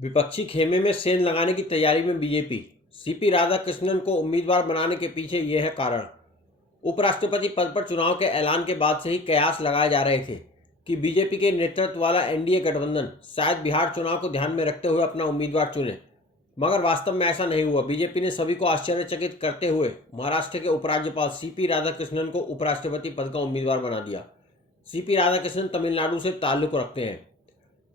विपक्षी खेमे में सेंध लगाने की तैयारी में बीजेपी। सीपी राधाकृष्णन को उम्मीदवार बनाने के पीछे ये है कारण। उपराष्ट्रपति पद पर चुनाव के ऐलान के बाद से ही कयास लगाए जा रहे थे कि बीजेपी के नेतृत्व वाला एनडीए गठबंधन शायद बिहार चुनाव को ध्यान में रखते हुए अपना उम्मीदवार चुने, मगर वास्तव में ऐसा नहीं हुआ। बीजेपी ने सभी को आश्चर्यचकित करते हुए महाराष्ट्र के उपराज्यपाल सीपी राधाकृष्णन को उपराष्ट्रपति पद का उम्मीदवार बना दिया। सीपी राधाकृष्णन तमिलनाडु से ताल्लुक रखते हैं।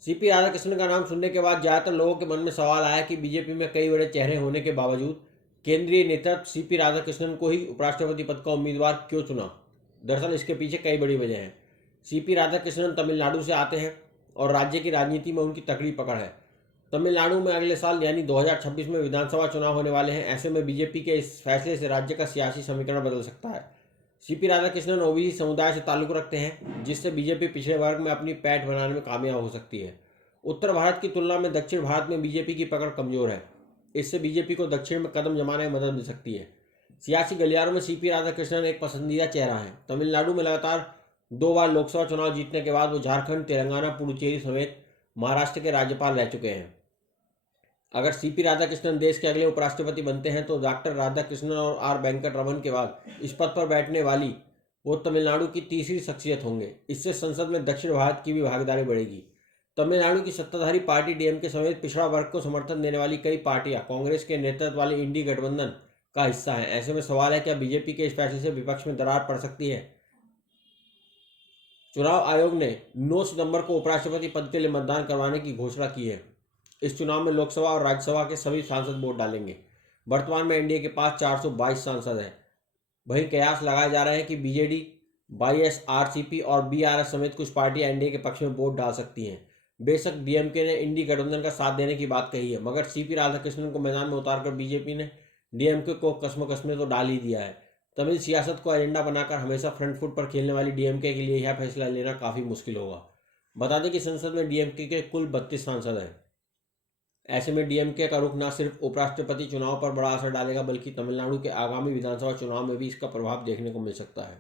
सीपी राधाकृष्णन का नाम सुनने के बाद ज़्यादातर लोगों के मन में सवाल आया कि बीजेपी में कई बड़े चेहरे होने के बावजूद केंद्रीय नेतृत्व सीपी राधाकृष्णन को ही उपराष्ट्रपति पद का उम्मीदवार क्यों चुना। दरअसल इसके पीछे कई बड़ी वजह हैं। सीपी राधाकृष्णन तमिलनाडु से आते हैं और राज्य की राजनीति में उनकी तकड़ी पकड़ है। तमिलनाडु में अगले साल यानी 2026 में विधानसभा चुनाव होने वाले हैं। ऐसे में बीजेपी के इस फैसले से राज्य का सियासी समीकरण बदल सकता है। सीपी राधाकृष्णन ओबीसी समुदाय से ताल्लुक रखते हैं, जिससे बीजेपी पिछड़े वर्ग में अपनी पैठ बनाने में कामयाब हो सकती है। उत्तर भारत की तुलना में दक्षिण भारत में बीजेपी की पकड़ कमजोर है। इससे बीजेपी को दक्षिण में कदम जमाने में मदद मिल सकती है। सियासी गलियारों में सीपी राधाकृष्णन एक पसंदीदा चेहरा है। तमिलनाडु में लगातार 2 बार लोकसभा चुनाव जीतने के बाद वो झारखंड, तेलंगाना, पुडुचेरी समेत महाराष्ट्र के राज्यपाल रह चुके हैं। अगर सीपी राधाकृष्णन देश के अगले उपराष्ट्रपति बनते हैं तो डॉक्टर राधाकृष्णन और आर वेंकट रमन के बाद इस पद पर बैठने वाली वो तमिलनाडु की तीसरी शख्सियत होंगे। इससे संसद में दक्षिण भारत की भी भागीदारी बढ़ेगी। तमिलनाडु की सत्ताधारी पार्टी डीएमके समेत पिछड़ा वर्ग को समर्थन देने वाली कई पार्टियां कांग्रेस के नेतृत्व वाले इंडी गठबंधन का हिस्सा हैं। ऐसे में सवाल है, क्या बीजेपी के इस फैसले से विपक्ष में दरार पड़ सकती है। चुनाव आयोग ने 9 सितंबर को उपराष्ट्रपति पद के लिए मतदान करवाने की घोषणा की है। इस चुनाव में लोकसभा और राज्यसभा के सभी सांसद वोट डालेंगे। वर्तमान में एनडीए के पास 422 सांसद हैं। वहीं कयास लगाए जा रहे हैं कि बीजेडी, वाईएसआरसीपी और बीआरएस समेत कुछ पार्टियां एनडीए के पक्ष में वोट डाल सकती हैं। बेशक डीएमके ने इंडी गठबंधन का साथ देने की बात कही है, मगर सीपी राधाकृष्णन को मैदान में उतारकर बीजेपी ने डीएमके को कस्म तो डाल ही दिया है। तमिल सियासत को एजेंडा बनाकर हमेशा फ्रंट फुट पर खेलने वाली डीएमके के लिए यह फैसला लेना काफ़ी मुश्किल होगा। बता दें कि संसद में डीएमके के कुल 32 सांसद हैं। ऐसे में डीएमके का रुख न सिर्फ उपराष्ट्रपति चुनाव पर बड़ा असर डालेगा, बल्कि तमिलनाडु के आगामी विधानसभा चुनाव में भी इसका प्रभाव देखने को मिल सकता है।